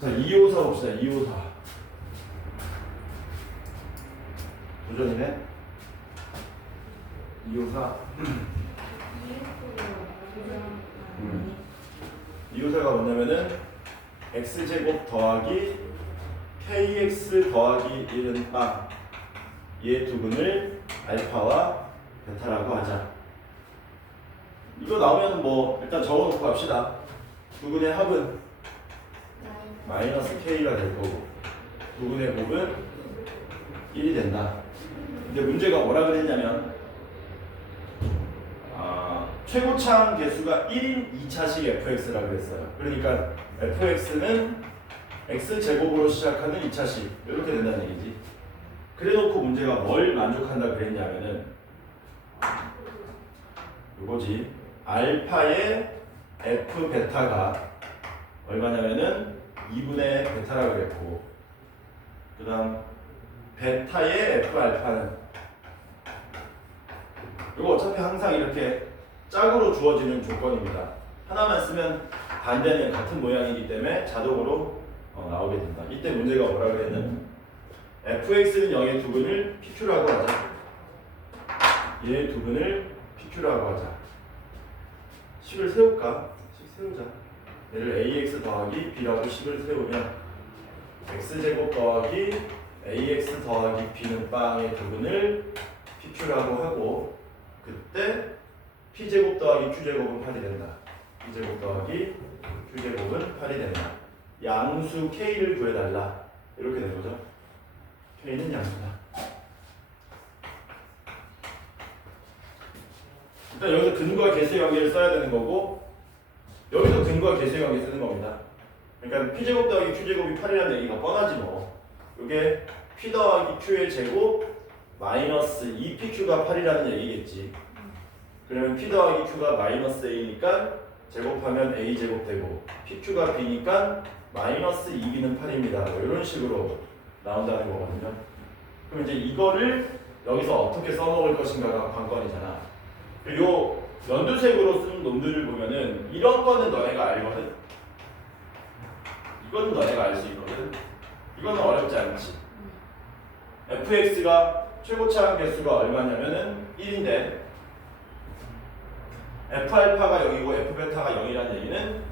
자, 254 봅시다. 254. 도전이네. 254. 254가 뭐냐면은 x제곱 더하기 kx 더하기 1은 빵. 얘 두근을 알파와 베타라고 하자. 이거 나오면 뭐 일단 적어놓고 갑시다. 두근의 합은 마이너스 k가 될 거고 두근의 곱은 1이 된다. 근데 문제가 뭐라 그랬냐면 최고차항 개수가 1인 2차식 fx라고 했어요. 그러니까 fx는 x제곱으로 시작하는 2차식 이렇게 된다는 얘기지. 그래놓고 문제가 뭘 만족한다 그랬냐면은 이거지. 알파의 f 베타가 얼마냐면은 2분의 베타라고 그랬고 그 다음 베타의 f 알파는 이거 어차피 항상 이렇게 짝으로 주어지는 조건입니다. 하나만 쓰면 반대는 같은 모양이기 때문에 자동으로 나오게 된다. 이때 문제가 뭐라 그랬냐면 fx는 0의 두근을 pq라고 하자. 얘의 두근을 pq라고 하자. 식을 세울까? 식 세우자. 얘를 ax 더하기 b라고 식을 세우면 x제곱 더하기 ax 더하기 b는 빵의 두근을 pq라고 하고 그때 p제곱 더하기 q제곱은 8이 된다. p제곱 더하기 q제곱은 8이 된다. 양수 k를 구해달라. 이렇게 된 거죠. k는 양수다. 일단 여기서 근과 개수의 관계를 써야 되는 거고 여기서 근과 개수의 관계 쓰는 겁니다. 그러니까 p제곱 더하기 q제곱이 8이라는 얘기가 뻔하지 뭐. 이게 p 더하기 q의 제곱 마이너스 2pq가 8이라는 얘기겠지. 그러면 p 더하기 q가 마이너스 a니까 제곱하면 a제곱 되고 pq가 b니까 마이너스 2b는 8입니다. 뭐 이런 식으로 나온다는 거거든요. 그럼 이제 이거를 여기서 어떻게 써먹을 것인가가 관건이잖아. 요 연두색으로 쓴 놈들을 보면은 이런 거는 너네가 알거든. 이거는 너네가 알 수 있거든. 이거는 어렵지 않지. fx가 최고차항 개수가 얼마냐면은 1인데 f알파가 0이고 f베타가 0이라는 얘기는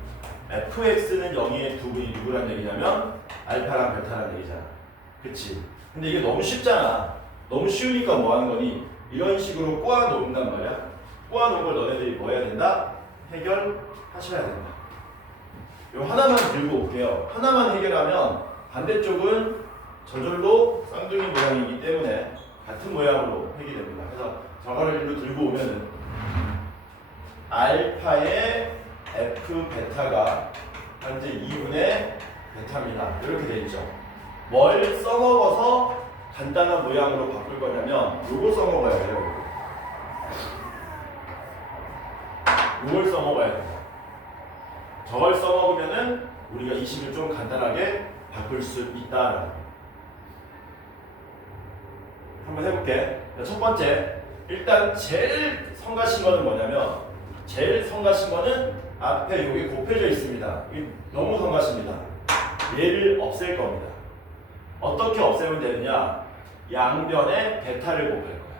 fx는 0의 두분이 누구란 얘기냐면 알파랑 베타란 얘기잖아. 그치? 근데 이게 너무 쉽잖아. 너무 쉬우니까 뭐 하는 거니? 이런 식으로 꼬아놓는단 말이야. 꼬아놓은 걸 너네들이 뭐 해야 된다? 해결하셔야 된다. 요 하나만 들고 올게요. 하나만 해결하면 반대쪽은 저절로 쌍둥이 모양이기 때문에 같은 모양으로 해결됩니다. 그래서 저거를 일로 들고 오면은 알파의 f 베타가 현재 2분의 베타입니다. 이렇게 돼 있죠. 뭘 써먹어서 간단한 모양으로 바꿀 거냐면 요걸 써먹어야 돼요. 요걸 써먹어야 돼요. 저걸 써먹으면은 우리가 이 식을 좀 간단하게 바꿀 수 있다. 한번 해볼게. 첫 번째, 일단 제일 성가신 거는 뭐냐면 제일 성가신 거는 앞에 여기 곱해져 있습니다. 이게 너무 성가십니다. 얘를 없앨 겁니다. 어떻게 없애면 되느냐? 양변에 베타를 곱할 거야.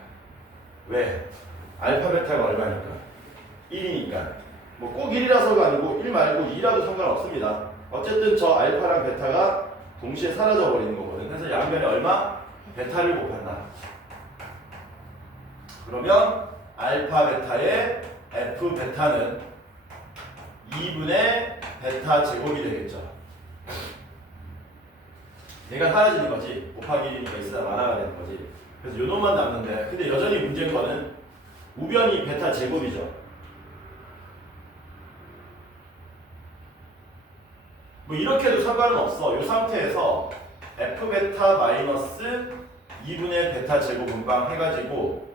왜? 알파 베타가 얼마니까? 1이니까. 뭐 꼭 1이라서가 아니고 1 말고 2라도 상관없습니다. 어쨌든 저 알파랑 베타가 동시에 사라져 버리는 거거든. 그래서 양변에 얼마? 베타를 곱한다. 그러면 알파 베타의 f 베타는 2분의 베타 제곱이 되겠죠. 얘가 사라지는 거지. 곱하기 1이니까 있으다 만화가 되는 거지. 그래서 요 놈만 남는데 근데 여전히 문제인 거는 우변이 베타 제곱이죠. 뭐 이렇게 해도 상관은 없어. 이 상태에서 f 베타 마이너스 2분의 베타 제곱 분방 해가지고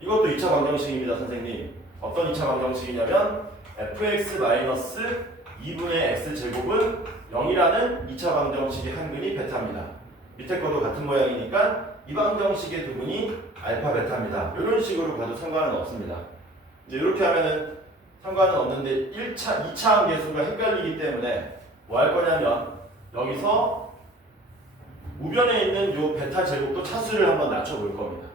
이것도 2차 방정식입니다, 선생님. 어떤 2차 방정식이냐면 fx 마이너스 2분의 x 제곱은 0이라는 2차 방정식의 한근이 베타입니다. 밑에 거도 같은 모양이니까 이 방정식의 두분이 알파 베타입니다. 이런 식으로 봐도 상관은 없습니다. 이제 이렇게 하면은 상관은 없는데 1차, 2차항 계수가 헷갈리기 때문에 뭐 할 거냐면 여기서 우변에 있는 요 베타 제곱도 차수를 한번 낮춰볼 겁니다.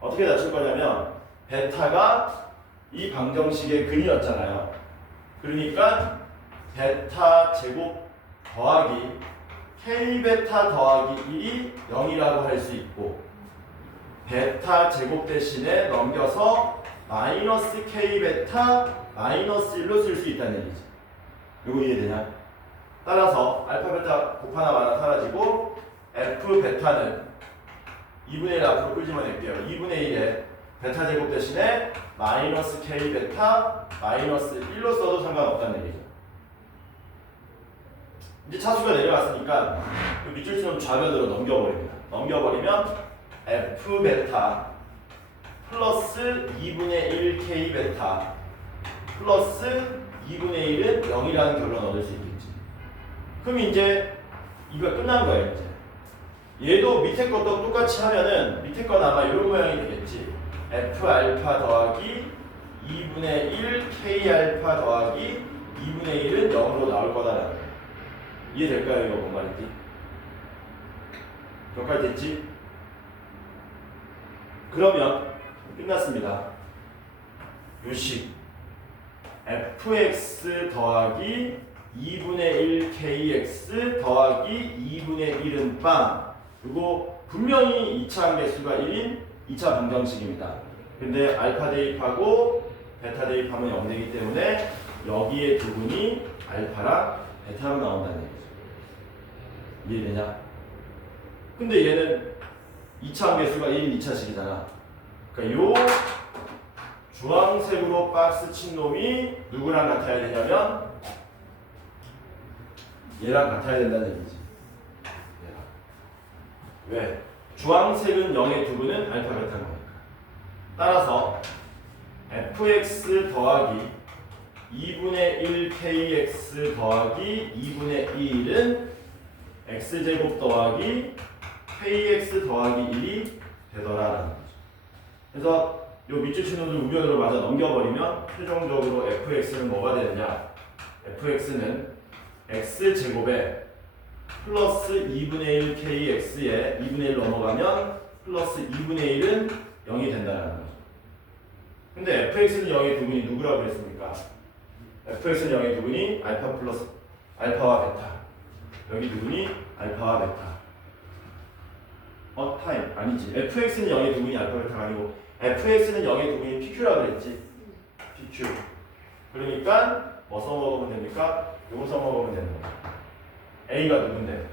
어떻게 낮출 거냐면 베타가 이 방정식의 근이었잖아요. 그러니까 베타 제곱 더하기 k 베타 더하기 1이 0이라고 할 수 있고 베타 제곱 대신에 넘겨서 마이너스 k 베타 마이너스 1로 쓸 수 있다는 얘기죠. 이거 이해되냐? 따라서 알파 베타 곱하나 마나 사라지고 f 베타는 2분의 1 앞으로 끌지만 할게요. 2분의 1에 베타 제곱 대신에 마이너스 k 베타 마이너스 1로 써도 상관없다는 얘기죠. 이제 차수가 내려갔으니까 밑줄 수는 좌변으로 넘겨버립니다. 넘겨버리면 f 베타 플러스 2분의 1 k 베타 플러스 2분의 1은 0이라는 결론을 얻을 수 있겠지. 그럼 이제 이거 끝난 거예요. 이제 얘도 밑에 것도 똑같이 하면은 밑에 건 아마 이런 모양이 되겠지. f 알파 더하기 2분의 1 k 알파 더하기 2분의 1은 0으로 나올 거다라는 거예요. 이해될까요? 이거 뭔 말인지? 여기까지 됐지? 그러면 끝났습니다. 요식 fx 더하기 2분의 1 kx 더하기 2분의 1은 빵. 이거 분명히 2차 함계수가 1인 2차 방정식입니다. 근데 알파 대입하고 베타 대입하면 0 되기 때문에 여기에 두 분이 알파랑 베타로 나온다는 얘기죠. 이해되냐? 근데 얘는 2차 함계수가 1인 2차식이잖아. 그러니까 요 주황색으로 박스 친 놈이 누구랑 같아야 되냐면 얘랑 같아야 된다는 얘기지. 얘랑. 왜? 주황색은 0의 두분은 알파 베타인 거니까. 따라서 fx 더하기 2분의 1 kx 더하기 2분의 1은 x제곱 더하기 kx 더하기 1이 되더라라는 거죠. 그래서 요 밑줄 치는 우변으로 맞아 넘겨버리면 최종적으로 fx는 뭐가 되느냐? fx는 x제곱에 플러스 2분의 1 kx에 2분의 1 넘어가면 플러스 2분의 1은 0이 된다는 거죠. 근데 fx는 0의 두분이 누구라고 그랬습니까? fx는 0의 두분이 알파 플러스 알파와 베타. 여기 두분이 알파와 베타. 타임 아니지. fx는 0의 두분이 알파 베타가 아니고 fx는 0의 두분이 pq라고 그랬지. pq. 그러니까 뭐 써먹으면 됩니까? 요거 써먹으면 되는 거야. a가 누군데?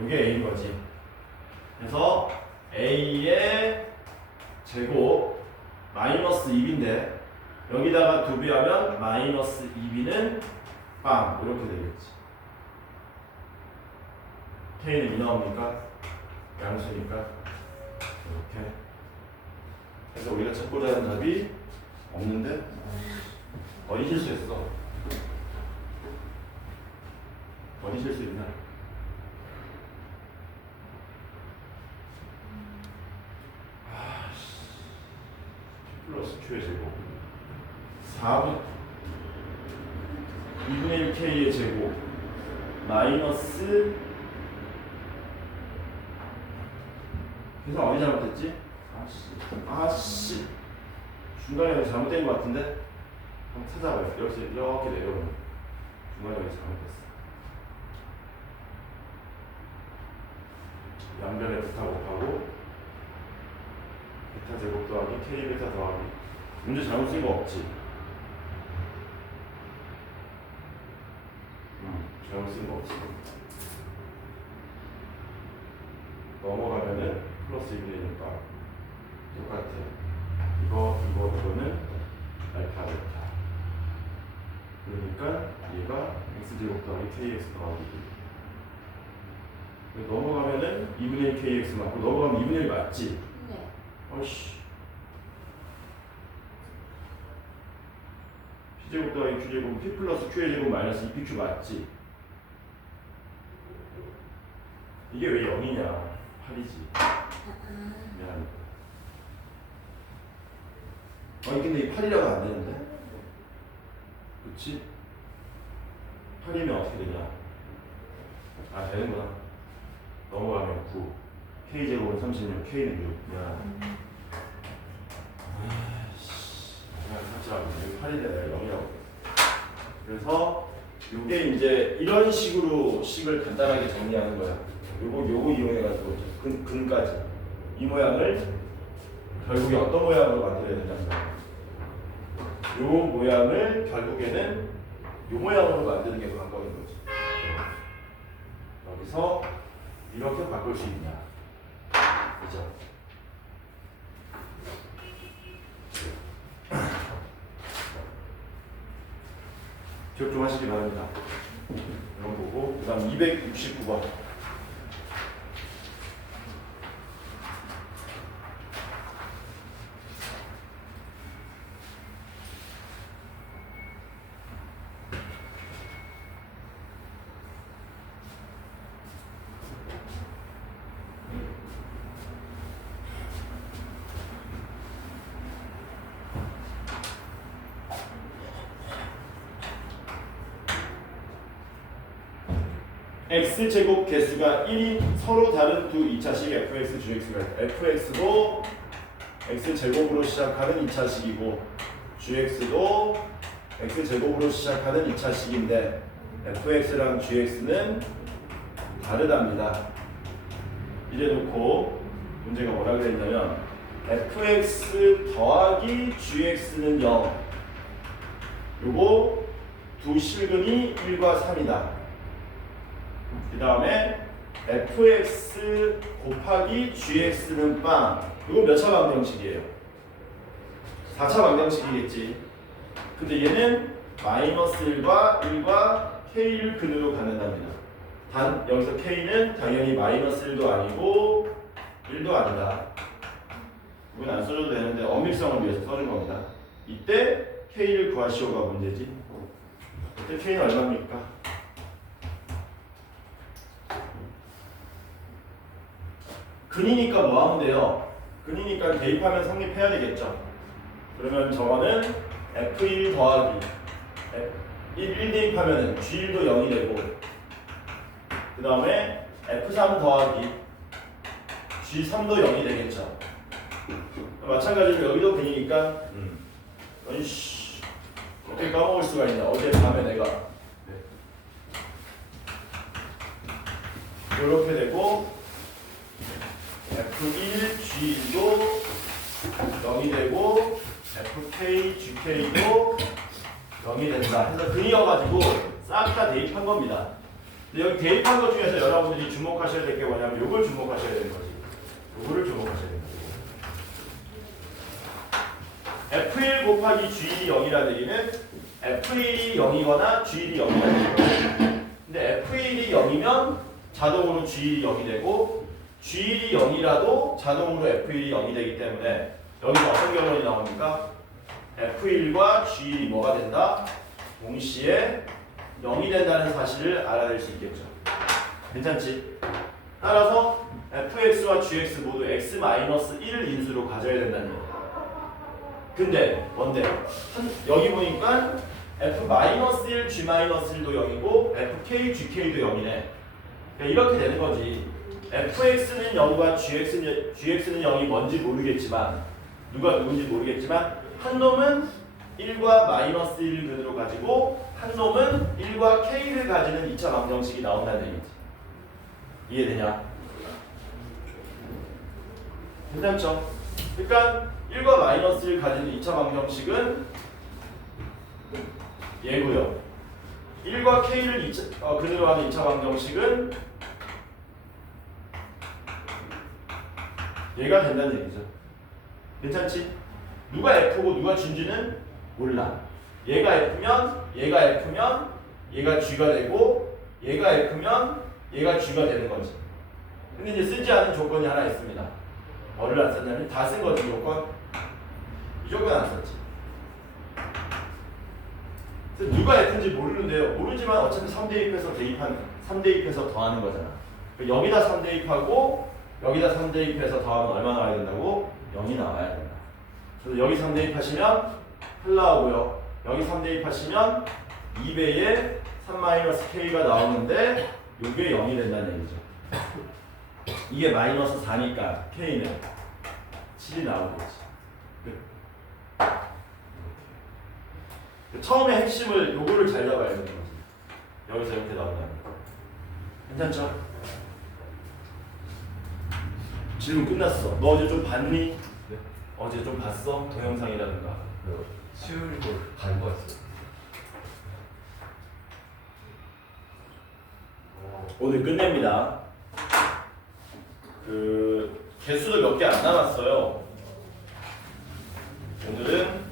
요게 a인 거지. 그래서 a의 제곱 마이너스 2b인데 여기다가 2b 하면 마이너스 2b는 빵 이렇게 되겠지. k는 2 나옵니까? 양수니까 이렇게. 그래서 우리가 찾고자 하는 답이 없는데 어디 실수했어? 어디 실수했나? 플러스 q의 제곱 4분 2분의 1 k의 제곱 마이너스 계산 어디 잘못했지? 아씨 중간에 잘못된 것 같은데? 한번 찾아봐요. 이렇게 내려오면 중간에 잘못했어. 양변에 베타 곱하고 베타 제곱 더하기 k 베타 더하기. 문제 잘못 쓴 거 없지? 잘못 쓴 거 없지? 넘어가면은 플러스 2분의 1과 똑같아. 이거는 알파 베타. 그러니까 얘가 x제곱 더하기 kx 더하기 1. 넘어가면은 2분의 1 kx 맞고 넘어가면 2분의 1 맞지? 네. 어이씨. p제곱 더하기 q제곱 p 플러스 q의 제곱 마이너스 2pq 맞지? 이게 왜 0이냐? 8이지. 미안합니다. 아니 근데 이 8이라고 안 되는데? 그치? 8이면 어떻게 되냐? 아, 되는구나. 넘어가면 9. K제곱은 36, K는 6. 미안하다. 그냥 삭제하고 8이 되네. 0이라고. 그래서 요게 이제 이런 식으로 식을 간단하게 정리하는 거야. 요거 이용해가지고 근까지 이 모양을 결국에 어떤 모양으로 만들어야 된다는 거야. 요 모양을 결국에는 요 모양으로 만드는 게 관건인 거지. 여기서 이렇게 바꿀 수 있냐? 그죠? 기억 좀 하시기 바랍니다. 이런 거고, 그 다음 269번. x제곱 개수가 1이 서로 다른 두 2차식 fx, gx가 있다. fx도 x제곱으로 시작하는 2차식이고 gx도 x제곱으로 시작하는 2차식인데 fx랑 gx는 다르답니다. 이래놓고 문제가 뭐라 그랬냐면 fx 더하기 gx는 0. 요거 두 실근이 1과 3이다. 그 다음에 fx 곱하기 gx는 빵. 이거 몇 차 방정식이에요? 4차 방정식이겠지. 근데 얘는 마이너스 1과 1과 k를 근으로 갖는답니다. 단 여기서 k는 당연히 마이너스 1도 아니고 1도 아니다. 이건 안 써줘도 되는데 엄밀성을 위해서 써준 겁니다. 이때 k를 구하시오가 문제지. 이때 k는 얼마입니까? 근이니까 뭐 하면 돼요? 근이니까 대입하면 성립해야 되겠죠. 그러면 저거는 F1 더하기 1 대입하면 G1도 0이 되고 그 다음에 F3 더하기 G3도 0이 되겠죠. 마찬가지로 여기도 근이니까 이씨 어떻게 까먹을 수가 있나. 어제 밤에 내가 이렇게 되고 F1, G1도 0이 되고 FK, GK도 0이 된다. 해서 근이어가지고 싹 다 대입한 겁니다. 근데 여기 대입한 것 중에서 여러분들이 주목하셔야 될 게 뭐냐면 요걸 주목하셔야 되는 거지. 요거를 주목하셔야 되는 거지. F1 곱하기 G1이 0이라는 얘기는 F1이 0이거나 G1이 0이라는 거예요. 근데 F1이 0이면 자동으로 G1이 0이 되고 G1이 0이라도 자동으로 F1이 0이 되기 때문에 여기서 어떤 결론이 나옵니까? F1과 G1이 뭐가 된다? 동시에 0이 된다는 사실을 알아낼 수 있겠죠. 괜찮지? 따라서 fx와 gx 모두 x-1을 인수로 가져야 된다는 얘기야. 근데 뭔데? 여기 보니까 f-1, g-1도 0이고 fk, gk도 0이네. 그러니까 이렇게 되는 거지. fx는 0과 gx는 0이 뭔지 모르겠지만 누가 누군지 모르겠지만 한 놈은 1과 마이너스 1을 근으로 가지고 한 놈은 1과 k를 가지는 2차 방정식이 나온다는 얘기지. 이해되냐? 괜찮죠? 그러니까 1과 마이너스 1 가지는 2차 방정식은 얘고요. 1과 k를 근으로 하는 2차 방정식은 얘가 된다는 얘기죠. 괜찮지? 누가 F고 누가 G인지는 몰라. 얘가 F면 얘가 G가 되고 얘가 F면 얘가 G가 되는 거지. 근데 이제 쓰지 않은 조건이 하나 있습니다. 뭐를 안 썼냐면 다 쓴 거지. 조건. 이 조건 안 썼지. 그래서 누가 F인지 모르는데요. 모르지만 어차피 3대입해서 더하는 거잖아. 여기다 3대입하고 여기다 3대입해서 더하면 얼마 나와야 된다고? 0이 나와야 된다. 그래서 여기 3대입하시면 8 나오고요. 여기 3대입하시면 2배에 3-k가 나오는데 요게 0이 된다는 얘기죠. 이게 마이너스 4니까 k는 7이 나오겠지. 처음에 핵심을 요거를 잘 잡아야 되는 거지. 여기서 이렇게 나온다는 거. 괜찮죠? 질문 끝났어. 너 어제 좀 봤니? 네? 어제 좀 봤어? 동영상이라든가. 쉬운 걸 간거 같아요. 오늘 끝냅니다. 그 개수도 몇 개 안 남았어요. 오늘은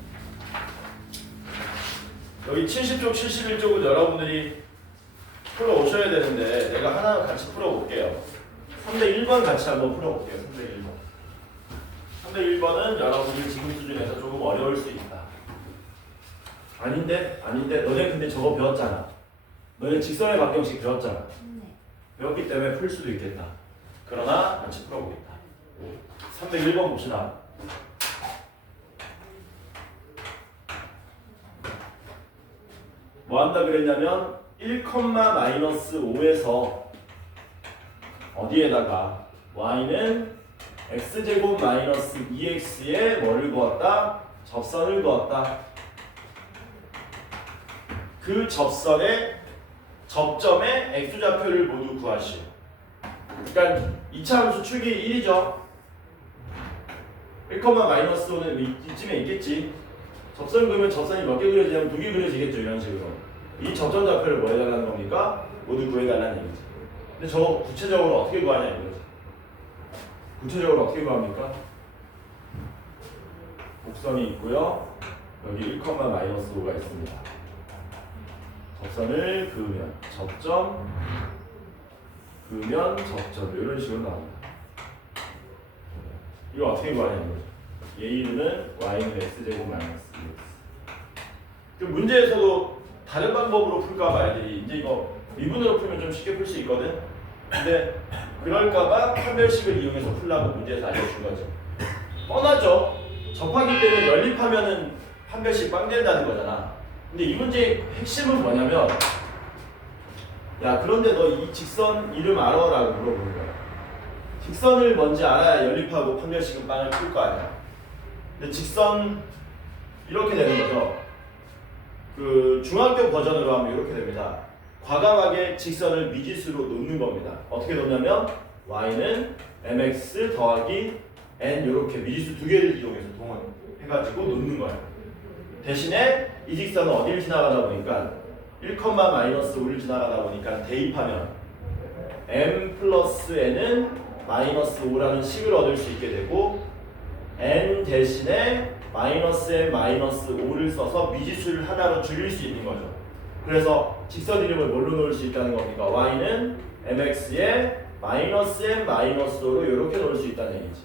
여기 70쪽, 71쪽은 여러분들이 풀어 오셔야 되는데 내가 하나 같이 풀어 볼게요. 3대 1번 같이 한번 풀어 볼게요. 3대 1번. 3대 1번은 여러분들 지금 수준에서 조금 어려울 수 있다. 아닌데 너네 근데 저거 배웠잖아. 너네 직선의 방정식 배웠잖아. 배웠기 때문에 풀 수도 있겠다. 그러나 같이 풀어보겠다. 301번 봅시다. 뭐 한다 그랬냐면 1,-5에서 어디에다가 y는 x제곱 마이너스 2x에 뭐를 그었다? 접선을 그었다. 그 접선의 접점의 x좌표를 모두 구하시오. 그러니까 2차 함수 축이 1이죠. 1,-5는 이쯤에 있겠지. 접선 그러면 접선이 몇 개 그려지냐면 2개 그려지겠죠. 이런 식으로. 이 접점 좌표를 뭐 해달라는 겁니까? 모두 구해달라는 얘기지. 근데 저거 구체적으로 어떻게 구하냐 이거지. 구체적으로 어떻게 구합니까? 곡선이 있고요. 여기 1,-5가 있습니다. 접선을 그으면 접점, 그으면 접점 이런 식으로 나옵니다. 이거 어떻게 구하냐는 거죠. 얘는 y는 x제곱 마이너스 2x. 그 문제에서도 다른 방법으로 풀까봐 애들이 이제 이거 미분으로 풀면 좀 쉽게 풀 수 있거든. 근데 그럴까봐 판별식을 이용해서 풀라고 문제에서 알려준 거죠. 뻔하죠. 접하기 때문에 연립하면은 판별식 빵 된다는 거잖아. 근데 이 문제의 핵심은 뭐냐면, 야 그런데 너 이 직선 이름 알아? 라고 물어보는 거야. 직선을 뭔지 알아야 연립하고 판별식은 빵을 풀 거 아니야. 근데 직선 이렇게 되는 거죠. 그 중학교 버전으로 하면 이렇게 됩니다. 과감하게 직선을 미지수로 놓는 겁니다. 어떻게 놓냐면 y는 mx 더하기 n 이렇게 미지수 두 개를 이용해서 동원해가지고 놓는 거예요. 대신에 이 직선은 어디를 지나가다 보니까 1,-5를 지나가다 보니까 대입하면 m 플러스 n은 마이너스 5라는 식을 얻을 수 있게 되고 n 대신에 마이너스 n 마이너스 5를 써서 미지수를 하나로 줄일 수 있는 거죠. 그래서 직선 이름을 뭘로 놓을 수 있다는 겁니까? y는 mx에 마이너스 n 마이너스 5로 이렇게 놓을 수 있다는 얘기지.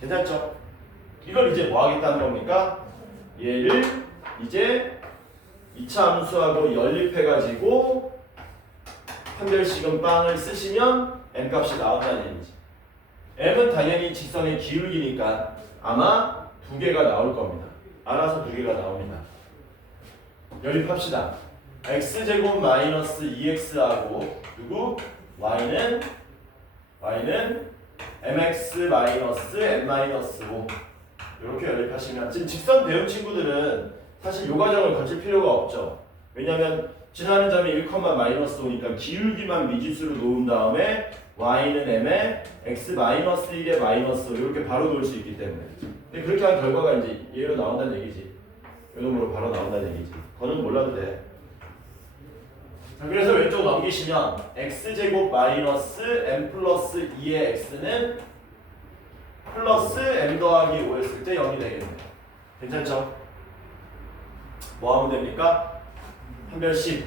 괜찮죠? 이걸 이제 뭐 하겠다는 겁니까? 얘를 이제 2차 함수하고 연립해가지고 판별식은 빵을 쓰시면 m 값이 나온다는 얘기지. m은 당연히 직선의 기울기니까 아마 두 개가 나올 겁니다. 알아서 두 개가 나옵니다. 연립합시다. x제곱 마이너스 2x하고 누구? y는 mx 마이너스 n 마이너스 5 이렇게 연립하시면 지금 직선 배운 친구들은 사실 이 과정을 거칠 필요가 없죠. 왜냐하면 지나는 점이 1,-5니까 기울기만 미지수로 놓은 다음에 y는 m에 x 마이너스 1에 마이너스 5 이렇게 바로 놓을 수 있기 때문에. 근데 그렇게 한 결과가 이제 얘로 나온다는 얘기지. 이 놈으로 바로 나온다는 얘기지. 더는 몰라도 돼. 자, 그래서 왼쪽 넘기시면 x제곱 마이너스 m 플러스 2의 x는 플러스 m 더하기 5였을 때 0이 되겠네요. 괜찮죠? 뭐 하면 됩니까? 판별식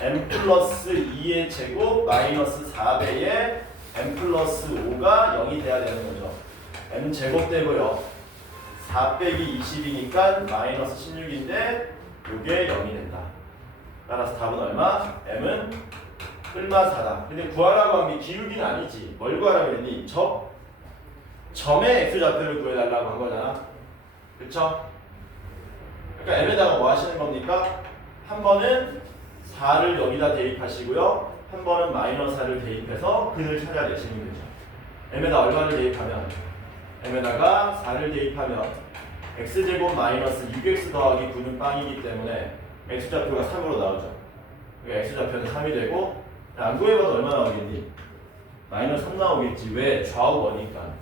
m 플러스 2의 제곱 마이너스 4배의 m 플러스 5가 0이 돼야 되는 거죠. m 제곱 되고요. 4 빼기 20이니까 마이너스 16인데 이게 0이 된다. 따라서 답은 얼마? m은 뿔마 4다. 근데 구하라고 한 게 기울기는 아니지. 뭘 구하라고 그랬니? 점의 x좌표를 구해달라고 한 거잖아. 그쵸? 그러니까 m에다가 뭐 하시는 겁니까? 한 번은 4를 여기다 대입하시고요. 한 번은 마이너스 4를 대입해서 근을 찾아내시는 거죠. m에다 얼마를 대입하면 m에다가 4를 대입하면 x제곱 마이너스 6x 더하기 9는 빵이기 때문에 x좌표가 3으로 나오죠. 그러니까 x좌표는 3이 되고 안 구해봐도 얼마 나오겠니? 마이너스 3 나오겠지. 왜? 좌우 원이니까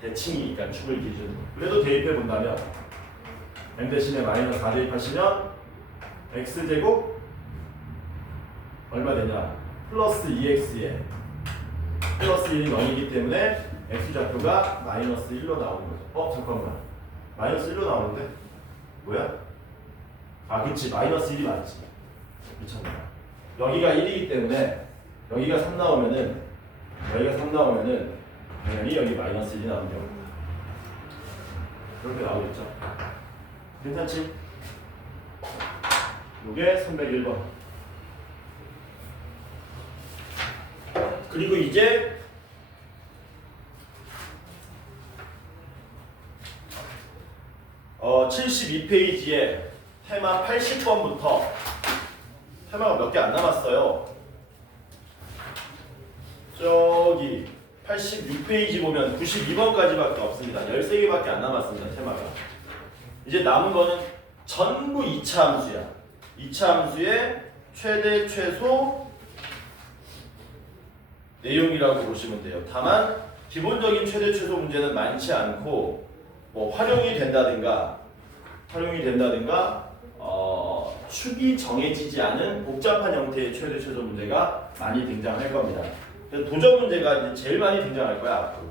대칭이니까 축을 기준. 그래도 대입해 본다면 m 대신에 마이너스 4 대입하시면 x제곱 얼마 되냐? 플러스 2x에 플러스 1이 0이기 때문에 x좌표가 마이너스 1로 나오는 거죠. 잠깐만. 마이너스 1로 나오는데? 뭐야? 아 그치. 마이너스 1이 맞지. 미쳤나. 여기가 1이기 때문에 여기가 3 나오면은 당연히 여기 마이너스 1이 나오는 경우 그렇게 나오겠죠. 괜찮지? 요게 301번. 그리고 이제 어 72페이지에 테마 80번부터 테마가 몇 개 안 남았어요. 저기 86페이지 보면 92번까지밖에 없습니다. 13개밖에 안 남았습니다. 테마가. 이제 남은 거는 전부 2차 함수야. 2차 함수의 최대 최소 내용이라고 보시면 돼요. 다만 기본적인 최대 최소 문제는 많지 않고 뭐 활용이 된다든가 축이 정해지지 않은 복잡한 형태의 최대 최소 문제가 많이 등장할 겁니다. 그래서 도전 문제가 이제 제일 많이 등장할 거야 앞으로.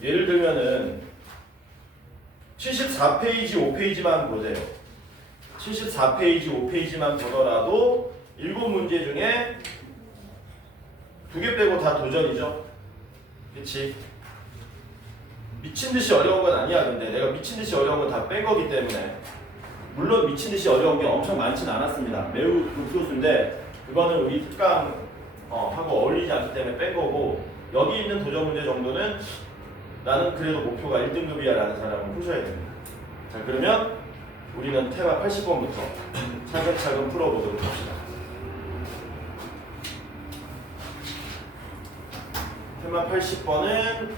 예를 들면은 74페이지 5페이지만 보세요. 74페이지 5페이지만 보더라도 7문제 중에 2개 빼고 다 도전이죠. 그치? 미친듯이 어려운 건 아니야. 근데 내가 미친듯이 어려운 건 다 뺀 거기 때문에 물론 미친듯이 어려운 게 엄청 많진 않았습니다. 매우 극소수인데 그거는 우리 특강 하고 어울리지 않기 때문에 뺀 거고 여기 있는 도전 문제 정도는 나는 그래도 목표가 1등급이야 라는 사람은 푸셔야 됩니다. 자 그러면 우리는 테마 80번부터 차근차근 풀어보도록 합시다. 테마 80번은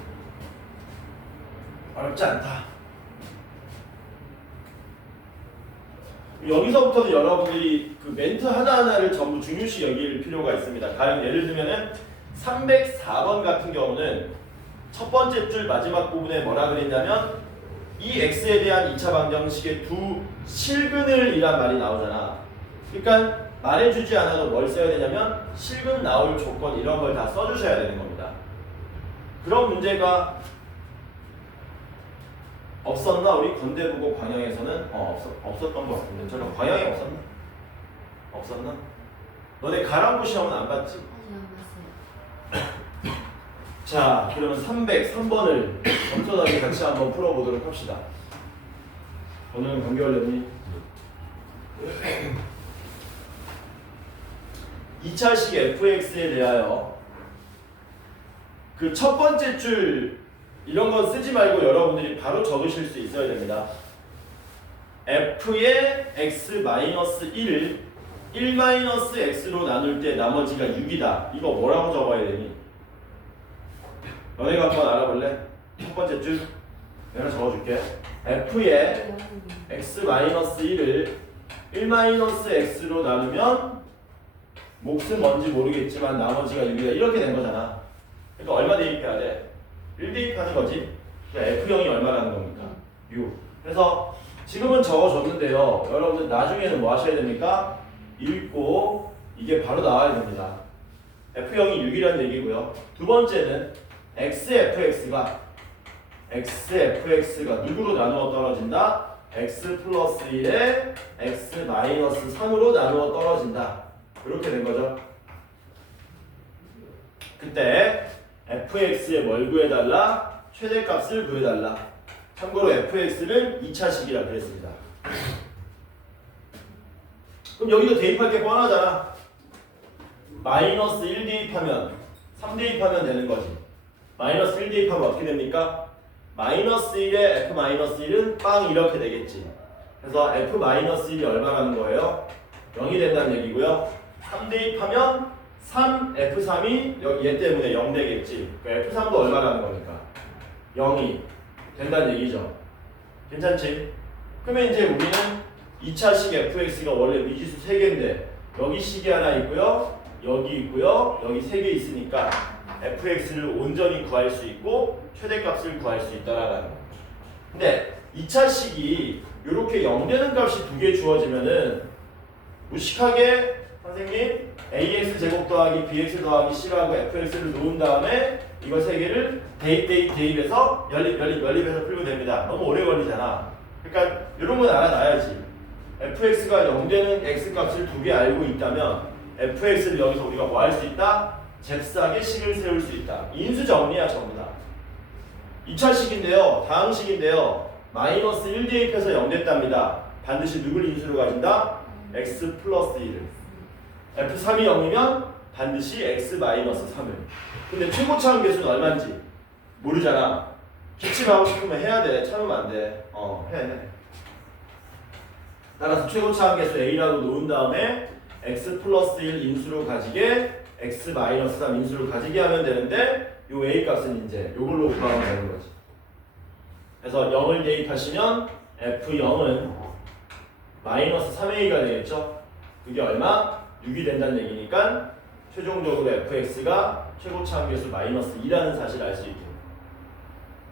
어렵지 않다. 여기서부터는 여러분들이 그 멘트 하나하나를 전부 중요시 여길 필요가 있습니다. 가령 예를 들면은 304번 같은 경우는 첫 번째 줄 마지막 부분에 뭐라 그랬냐면 이 x에 대한 2차 방정식의 두 실근을 이란 말이 나오잖아. 그러니까 말해주지 않아도 뭘 써야 되냐면 실근 나올 조건 이런 걸 다 써주셔야 되는 겁니다. 그런 문제가 없었나? 우리 건대국어 광양에서는 없었던 것 같은데 저는 광양에 없었나? 없었나? 너네 가랑부 시험은 안 봤지? 아직 안 봤어요. 자 그러면 303번을 겸손하게 같이 한번 풀어보도록 합시다. 오늘은 감기걸렸니? 2차식 fx에 대하여 그 첫 번째 줄 이런 건 쓰지 말고 여러분들이 바로 적으실 수 있어야 됩니다. f의 x-1을 1-x로 나눌 때 나머지가 6이다. 이거 뭐라고 적어야 되니? 너네가 한번 알아볼래? 첫 번째 줄 내가 적어줄게. f의 x-1을 1-x로 나누면 몫은 뭔지 모르겠지만 나머지가 6이다. 이렇게 된 거잖아. 그러니까 얼마 대입해야 돼? 1 대입하는 거지. 그러니까 F형이 얼마라는 겁니까? 6. 그래서 지금은 적어줬는데요. 여러분들 나중에는 뭐 하셔야 됩니까? 읽고 이게 바로 나와야 됩니다. F형이 6이라는 얘기고요. 두 번째는 XFX가 누구로 나누어 떨어진다? X 플러스 1에 X 마이너스 3으로 나누어 떨어진다. 이렇게 된 거죠. 그때 fx의 뭘 구해달라? 최대값을 구해달라. 참고로 fx는 2차식이라 그랬습니다. 그럼 여기도 대입할 게 뻔하잖아. 마이너스 1 대입하면 3 대입하면 되는 거지. 마이너스 1 대입하면 어떻게 됩니까? 마이너스 1에 f 마이너스 1은 빵 이렇게 되겠지. 그래서 f 마이너스 1이 얼마라는 거예요? 0이 된다는 얘기고요. 3 대입하면 3F3이 여기 얘 때문에 0 되겠지. 그러니까 F3도 얼마라는 거니까 0이 된다는 얘기죠. 괜찮지? 그러면 이제 우리는 2차식 fx가 원래 미지수 3개인데 여기 식이 하나 있고요. 여기 있고요. 여기 3개 있으니까 fx를 온전히 구할 수 있고 최대값을 구할 수 있다라는 거. 근데 2차식이 이렇게 0 되는 값이 2개 주어지면은 무식하게 선생님 ax 제곱 더하기 bx 더하기 c라고 fx를 놓은 다음에 이거 3개를 대입해서 연립해서 풀면 됩니다. 너무 오래 걸리잖아. 그러니까 이런 건 알아놔야지. fx가 0 되는 x값을 2개 알고 있다면 fx를 여기서 우리가 뭐 할 수 있다? 잽싸게 식을 세울 수 있다. 인수 정리야 전부 다. 2차식인데요. 다항식인데요. 마이너스 1 대입해서 0 됐답니다. 반드시 누굴 인수로 가진다? x 플러스 1을. f3이 0이면 반드시 x 마이너스 3을. 근데 최고차항 계수는 얼마인지 모르잖아. 기침하고 싶으면 해야 돼. 참으면 안 돼. 해. 따라서 최고차항 계수 a라고 놓은 다음에 x 플러스 1 인수로 가지게 x 마이너스 3 인수로 가지게 하면 되는데 요 a 값은 이제 요걸로 구하면 되는 거지. 그래서 0을 대입하시면 f0은 마이너스 3a가 되겠죠. 그게 얼마? 6이 된다는 얘기니까 최종적으로 fx가 최고차항 계수 마이너스 2라는 사실을 알 수 있겠네.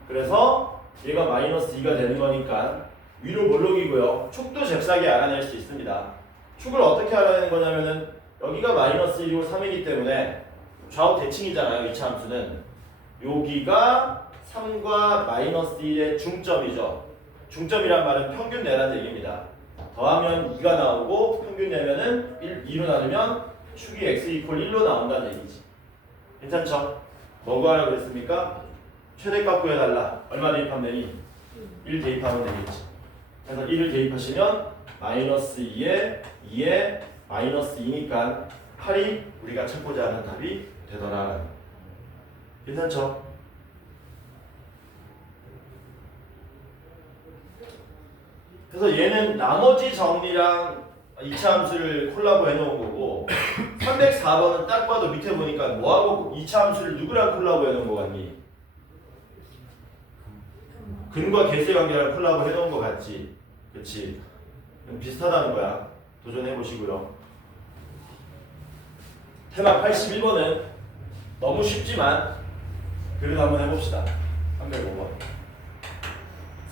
그래서 얘가 마이너스 2가 되는 거니까 위로 몰록이고요. 축도 잽싸게 알아낼 수 있습니다. 축을 어떻게 알아내는 거냐면은 여기가 마이너스 1이고 3이기 때문에 좌우 대칭이잖아요. 이차 함수는. 여기가 3과 마이너스 1의 중점이죠. 중점이란 말은 평균 내라는 얘기입니다. 더하면 2가 나오고 평균 내면은 2로 나누면 축이 x 이퀄 1로 나온다는 얘기지. 괜찮죠? 뭐 구하라고 그랬습니까? 최대값 구해달라. 얼마 대입하면 되니? 1 대입하면 되겠지. 그래서 1을 대입하시면 마이너스 2에 마이너스 2니까 8이 우리가 찾고자 하는 답이 되더라. 괜찮죠? 그래서 얘는 나머지 정리랑 2차 함수를 콜라보 해놓은 거고 304번은 딱 봐도 밑에 보니까 뭐하고 2차 함수를 누구랑 콜라보 해놓은 거 같니? 근과 계수의 관계랑 콜라보 해놓은 거 같지? 그치? 비슷하다는 거야. 도전해보시고요. 테마 81번은 너무 쉽지만 그래도 한번 해봅시다. 305번.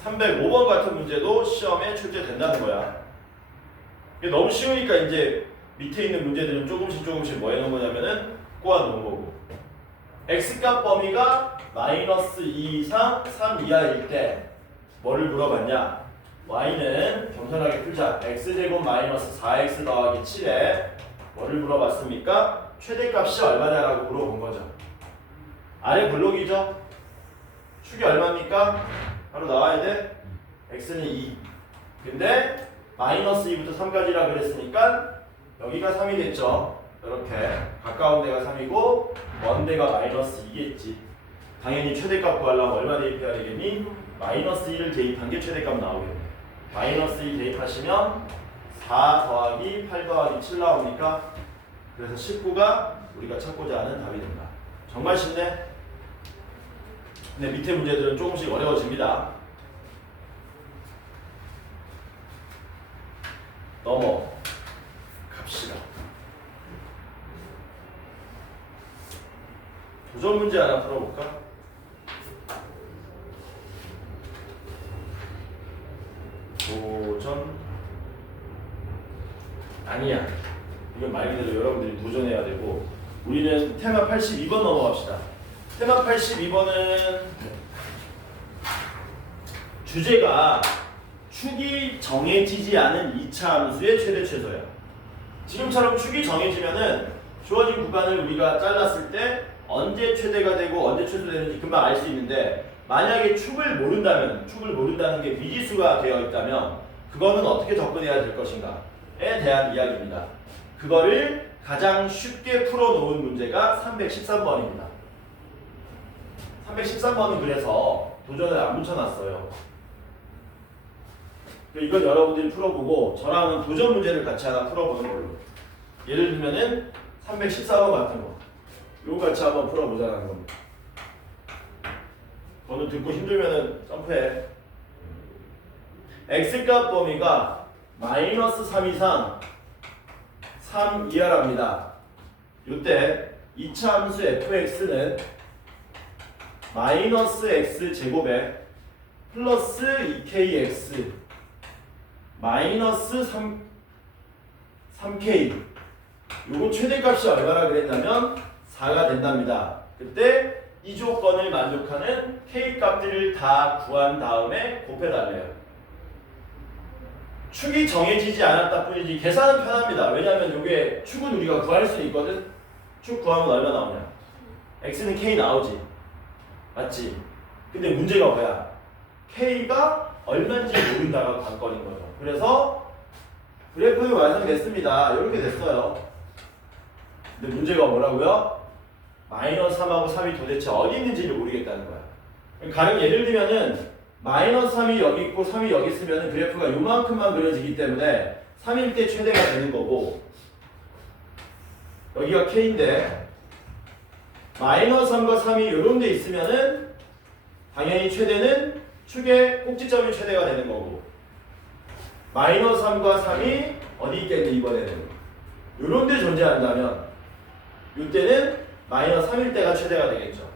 305번 같은 문제도 시험에 출제된다는 거야. 이게 너무 쉬우니까 이제 밑에 있는 문제들은 조금씩 뭐 해놓은 거냐면은 꼬아놓은 거고. x값 범위가 마이너스 2 이상 3 이하일 때 뭐를 물어봤냐? y는 겸손하게 풀자. x제곱 마이너스 4x 더하기 7에 뭐를 물어봤습니까? 최대값이 얼마냐라고 물어본 거죠. 아래 블록이죠? 축이 얼마입니까? 바로 나와야 돼. x는 2. 근데 마이너스 2부터 3까지라 그랬으니까 여기가 3이 됐죠. 이렇게 가까운 데가 3이고 먼 데가 마이너스 2겠지. 당연히 최대값 구하려면 얼마 대입해야 되겠니? 마이너스 2를 대입한 게 최대값 나오겠네. 마이너스 2 대입하시면 4 더하기 8 더하기 7 나옵니까? 그래서 19가 우리가 찾고자 하는 답이 된다. 정말 쉽네? 근데 밑에 문제들은 조금씩 어려워집니다. 넘어갑시다. 도전 문제 하나 풀어볼까? 도전 아니야. 이건 말 그대로 여러분들이 도전해야 되고 우리는 테마 82번 넘어갑시다. 테마 82번은 주제가 축이 정해지지 않은 2차 함수의 최대 최소야. 지금처럼 축이 정해지면은 주어진 구간을 우리가 잘랐을 때 언제 최대가 되고 언제 최소되는지 금방 알 수 있는데 만약에 축을 모른다는 게 미지수가 되어 있다면 그거는 어떻게 접근해야 될 것인가에 대한 이야기입니다. 그거를 가장 쉽게 풀어놓은 문제가 313번입니다. 313번은 그래서 도전을 안 붙여놨어요. 이건 여러분들이 풀어보고 저랑은 도전 문제를 같이 하나 풀어보는 걸로. 예를 들면은 314번 같은 거. 요거 같이 한번 풀어보자는 겁니다. 오늘 듣고 힘들면은 점프해. x값 범위가 마이너스 3 이상 3 이하랍니다. 요때 이차 함수 fx는 마이너스 x 제곱에 플러스 2kx 마이너스 3k 요거 최대값이 얼마나 그랬냐면 4가 된답니다. 그때 이 조건을 만족하는 k값들을 다 구한 다음에 곱해달래요. 축이 정해지지 않았다 뿐이지 계산은 편합니다. 왜냐하면 이게 축은 우리가 구할 수 있거든. 축 구하면 얼마 나오냐? x는 k 나오지. 맞지? 근데 문제가 뭐야? k가 얼마인지 모른다가 관건인 거죠. 그래서 그래프가 완성됐습니다. 이렇게 됐어요. 근데 문제가 뭐라고요? 마이너스 3하고 3이 도대체 어디 있는지를 모르겠다는 거야. 가령 예를 들면은 마이너스 3이 여기 있고 3이 여기 있으면 그래프가 요만큼만 그려지기 때문에 3일 때 최대가 되는 거고 여기가 k인데 마이너스 3과 3이 요런 데 있으면은 당연히 최대는 축의 꼭지점이 최대가 되는 거고 마이너스 3과 3이 어디 있겠니 이번에는 요런 데 존재한다면 이때는 마이너스 3일 때가 최대가 되겠죠.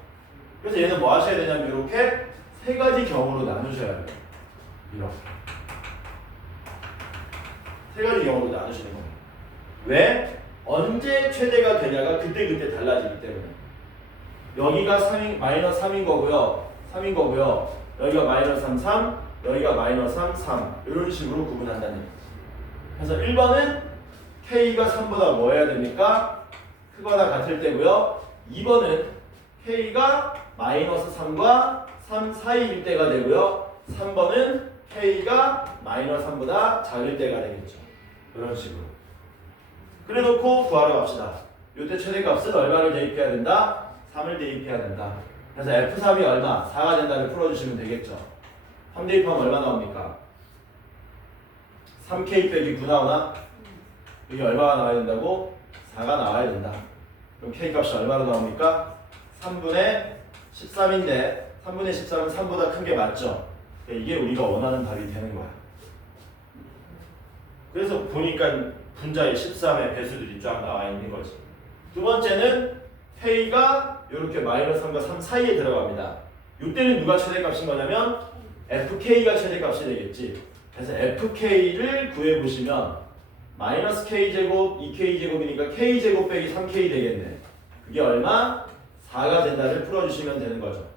그래서 얘는 뭐 하셔야 되냐면 이렇게 세 가지 경우로 나누셔야 돼요. 이렇게 세 가지 경우로 나누시는 거예요. 왜? 언제 최대가 되냐가 그때그때 달라지기 때문에 여기가 3인, 마이너스 3인 거고요. 3인 거고요. 여기가 마이너스 3, 3 여기가 마이너스 3, 3 이런 식으로 구분한다는 얘기죠. 그래서 1번은 K가 3보다 뭐 해야 됩니까? 크거나 같을 때고요. 2번은 K가 마이너스 3과 3 사이일 때가 되고요. 3번은 K가 마이너스 3보다 작을 때가 되겠죠. 이런 식으로. 그래 놓고 구하러 갑시다. 이때 최대값은 얼마를 대입해야 된다? 3을 대입해야 된다. 그래서 F3이 얼마? 4가 된다를 풀어주시면 되겠죠. 3 대입하면 얼마 나옵니까? 3K 빼기 9 나오나? 여기 얼마가 나와야 된다고? 4가 나와야 된다. 그럼 K값이 얼마로 나옵니까? 3분의 13인데 3분의 13은 3보다 큰 게 맞죠? 이게 우리가 원하는 답이 되는 거야. 그래서 보니까 분자의 13의 배수들이 쫙 나와 있는 거지. 두 번째는 K가 이렇게 마이너스 3과 3 사이에 들어갑니다. 이때는 누가 최대값인 거냐면 FK가 최대값이 되겠지. 그래서 FK를 구해보시면 마이너스 K제곱 2K제곱이니까 K제곱 빼기 3K 되겠네. 그게 얼마? 4가 된다를 풀어주시면 되는 거죠.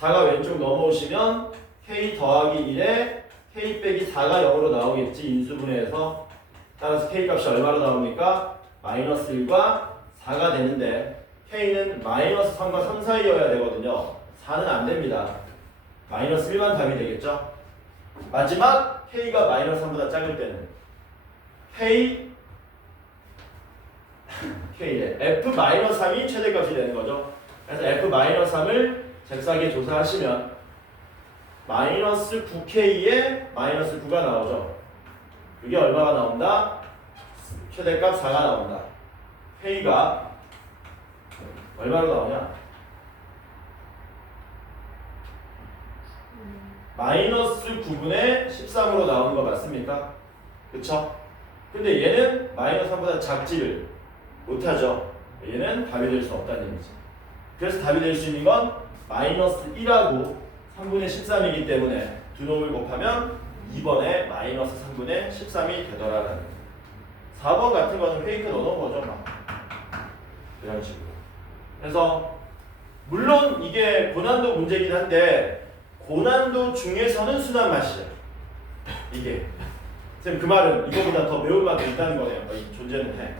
4가 왼쪽 넘어오시면 K 더하기 1에 K 빼기 4가 0으로 나오겠지. 인수분해해서. 따라서 K값이 얼마로 나옵니까? 마이너스 1과 4가 되는데 K는 마이너스 3과 3 사이여야 되거든요. 4는 안 됩니다. 마이너스 1만 답이 되겠죠. 마지막 K가 마이너스 3보다 작을 때는 K에 F-3이 최대값이 되는 거죠. 그래서 F-3을 잽싸게 조사하시면 마이너스 9K에 마이너스 9가 나오죠. 이게 얼마가 나온다? 최대값 4가 나온다. K가 얼마로 나오냐? 마이너스 9분의 13으로 나오는 거 맞습니까? 그쵸? 근데 얘는 마이너스 3보다 작지를 못하죠. 얘는 답이 될 수 없다는 얘기죠. 그래서 답이 될 수 있는 건 마이너스 1하고 3분의 13이기 때문에 두 놈을 곱하면 2번에 마이너스 3분의 13이 되더라라는 거예요. 4번 같은 거는 페이크 넣어놓은 거죠. 막. 이런 식으로. 그래서 물론 이게 고난도 문제긴 한데 고난도 중에서는 순한 맛이에요. 이게. 선생님 그 말은 이거보다 더 매운맛도 있다는 거네요. 존재는 해.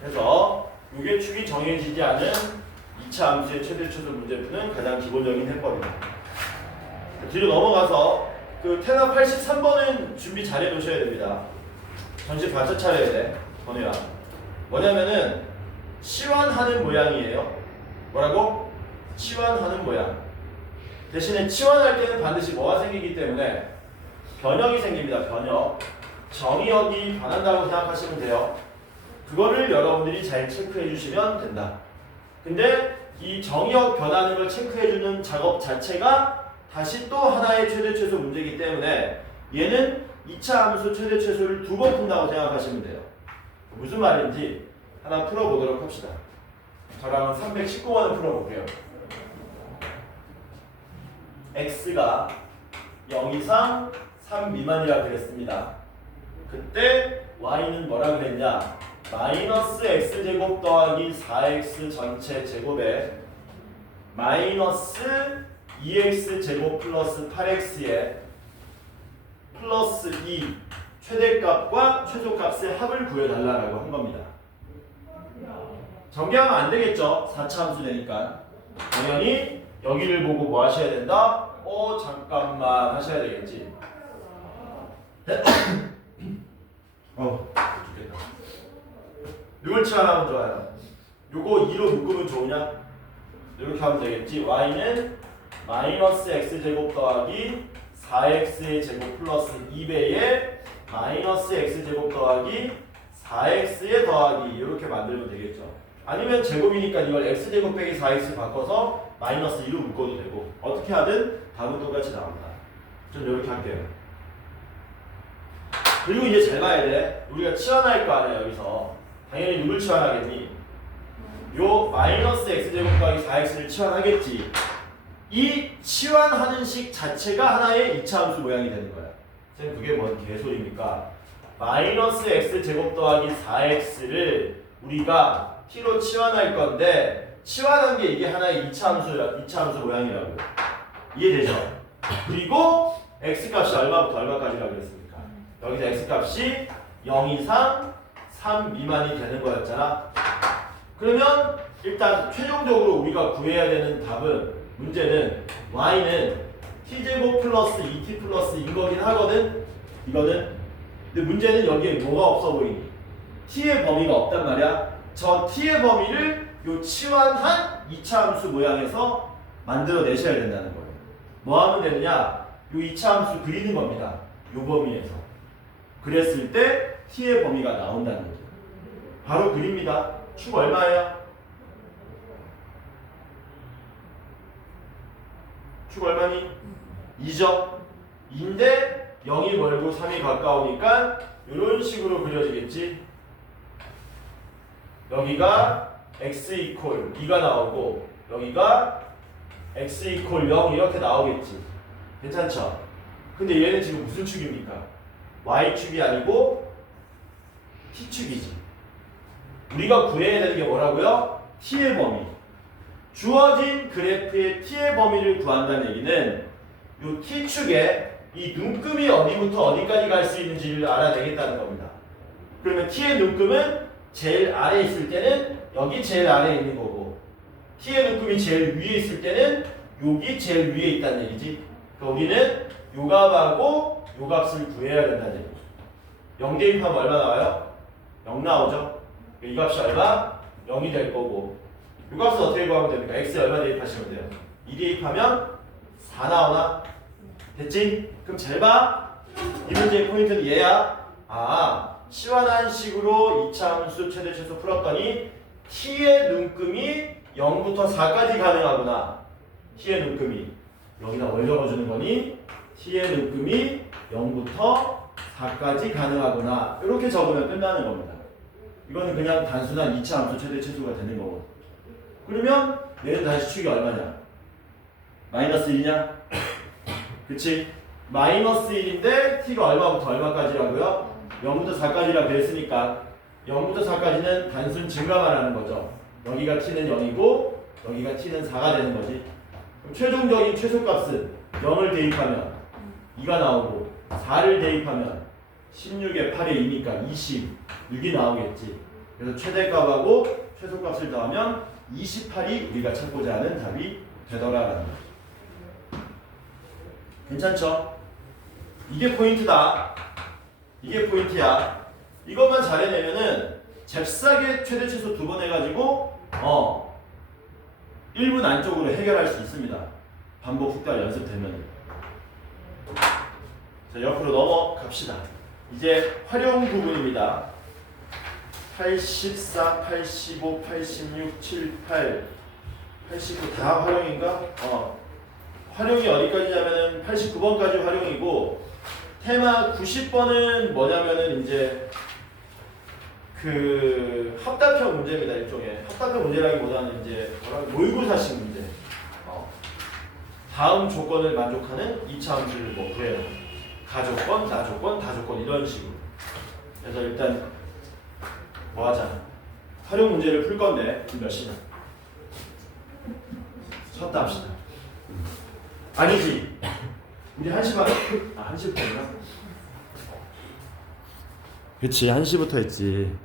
그래서 이게 축이 정해지지 않은 2차 함수의 최대 초수 문제푸는 가장 기본적인 해법입니다. 뒤로 넘어가서 그 테너 83번은 준비 잘 해놓으셔야 됩니다. 전시 반차 차려야 돼. 번호야. 뭐냐면은 치환하는 모양이에요. 뭐라고? 치환하는 모양. 대신에 치환할 때는 반드시 뭐가 생기기 때문에 변형이 생깁니다. 변형. 정의역이 변한다고 생각하시면 돼요. 그거를 여러분들이 잘 체크해 주시면 된다. 근데 이 정의역 변하는 걸 체크해 주는 작업 자체가 다시 또 하나의 최대 최소 문제이기 때문에 얘는 2차 함수 최대 최소를 2번 푼다고 생각하시면 돼요. 무슨 말인지 하나 풀어보도록 합시다. 저랑 319번을 풀어볼게요. x가 0 이상 3 미만이라 그랬습니다. 그때 y는 뭐라 그랬냐? 마이너스 x제곱 더하기 4x 전체 제곱에 마이너스 2x제곱 플러스 8x에 플러스 2 최대값과 최소값의 합을 구해달라고 한 겁니다. 전개하면 안 되겠죠? 4차 함수 되니까. 당연히 여기를 보고 뭐 하셔야 된다? 잠깐만 하셔야 되겠지. 좋겠다. 누굴 치환하면 좋아요? 요거 2로 묶으면 좋으냐? 이렇게 하면 되겠지. y는 마이너스 x제곱 더하기 4x의 제곱 플러스 2배의 마이너스 x제곱 더하기 4x의 더하기 이렇게 만들면 되겠죠. 아니면 제곱이니까 이걸 x제곱 빼기 4x 바꿔서 마이너스 2로 묶어도 되고 어떻게 하든 답은 똑같이 나옵니다. 전 이렇게 할게요. 그리고 이제 잘 봐야 돼. 우리가 치환할 거 아니야 여기서. 당연히 누굴 치환하겠니? 요 마이너스 x제곱 더하기 4x를 치환하겠지. 이 치환하는 식 자체가 하나의 2차 함수 모양이 되는 거야. 선생님 그게 뭔 개소리입니까? 마이너스 x제곱 더하기 4x를 우리가 t로 치환할 건데 치환한 게 이게 하나의 2차 함수 모양이라고요. 이해되죠? 그리고 x값이 얼마부터 얼마까지라고 그랬습니까? 여기서 x값이 0 이상 3 미만이 되는 거였잖아. 그러면 일단 최종적으로 우리가 구해야 되는 답은 문제는 y는 t제곱 플러스 2t 플러스 인 거긴 하거든. 이거는. 근데 문제는 여기에 뭐가 없어 보이니? t의 범위가 없단 말이야. 저 t의 범위를 요 치환한 2차 함수 모양에서 만들어 내셔야 된다는 거예요. 뭐 하면 되느냐? 요 2차 함수 그리는 겁니다. 요 범위에서. 그랬을 때 t의 범위가 나온다는 거죠. 바로 그립니다. 축 얼마예요? 축 얼마니? 2죠? 2인데 0이 멀고 3이 가까우니까 이런 식으로 그려지겠지? 여기가 x 이퀄 2가 나오고 여기가 x 이퀄 0 이렇게 나오겠지. 괜찮죠? 근데 얘는 지금 무슨 축입니까? y축이 아니고 t축이지. 우리가 구해야 되는 게 뭐라고요? t의 범위. 주어진 그래프의 t의 범위를 구한다는 얘기는 이 t축에 이 눈금이 어디부터 어디까지 갈 수 있는지를 알아내겠다는 겁니다. 그러면 t의 눈금은 제일 아래에 있을 때는 여기 제일 아래에 있는 거고 t의 눈금이 제일 위에 있을 때는 여기 제일 위에 있다는 얘기지. 그러니까 우리는 요 값하고 요 값을 구해야 된다는 얘기죠. 0 대입하면 얼마 나와요? 0 나오죠? 이 값이 얼마? 0이 될 거고 이 값은 어떻게 구하면 됩니까? x에 얼마 대입하시면 돼요? 2 대입하면 4 나오나? 됐지? 그럼 잘 봐. 이 문제의 포인트는 얘야. 치환한 식으로 2차 함수 최대 최소 풀었더니 t의 눈금이 0부터 4까지 가능하구나. t의 눈금이 여기다 뭘 적어주는 거니? t의 눈금이 0부터 4까지 가능하구나. 이렇게 적으면 끝나는 겁니다. 이거는 그냥 단순한 2차 함수 최대 최소가 되는 거고. 그러면 얘는 다시 축이 얼마냐? 마이너스 1이냐? 그치? 마이너스 1인데 t가 얼마부터 얼마까지라고요? 0부터 4까지라 그랬으니까 0부터 4까지는 단순 증가만 하는 거죠. 여기가 t는 0이고 여기가 t는 4가 되는 거지. 그럼 최종적인 최소값은 0을 대입하면 2가 나오고 4를 대입하면 16에 8에 2니까 26이 나오겠지. 그래서 최대값하고 최소값을 더하면 28이 우리가 찾고자 하는 답이 되더라라는 거죠. 괜찮죠? 이게 포인트다. 이게 포인트야. 이것만 잘해내면은 잽싸게 최대 최소 2번 해가지고 1분 안쪽으로 해결할 수 있습니다. 반복 숙달 연습되면. 자, 옆으로 넘어갑시다. 이제 활용 부분입니다. 84, 85, 86, 7, 8, 89 다 활용인가? 활용이 어디까지냐면은 89번까지 활용이고 테마 90번은 뭐냐면은 이제 그 합답형 문제입니다. 일종의 합답형 문제라기보다는 이제 모의고사식 문제. 다음 조건을 만족하는 2차 함수를 뭐 구해라. 가조건, 나조건, 다조건 이런 식으로. 그래서 일단 뭐 하자. 활용 문제를 풀 건데 몇 시냐? 쳤다 합시다. 아니지. 우리 1시 반. 1시부터 했나? 그치 1시부터 했지.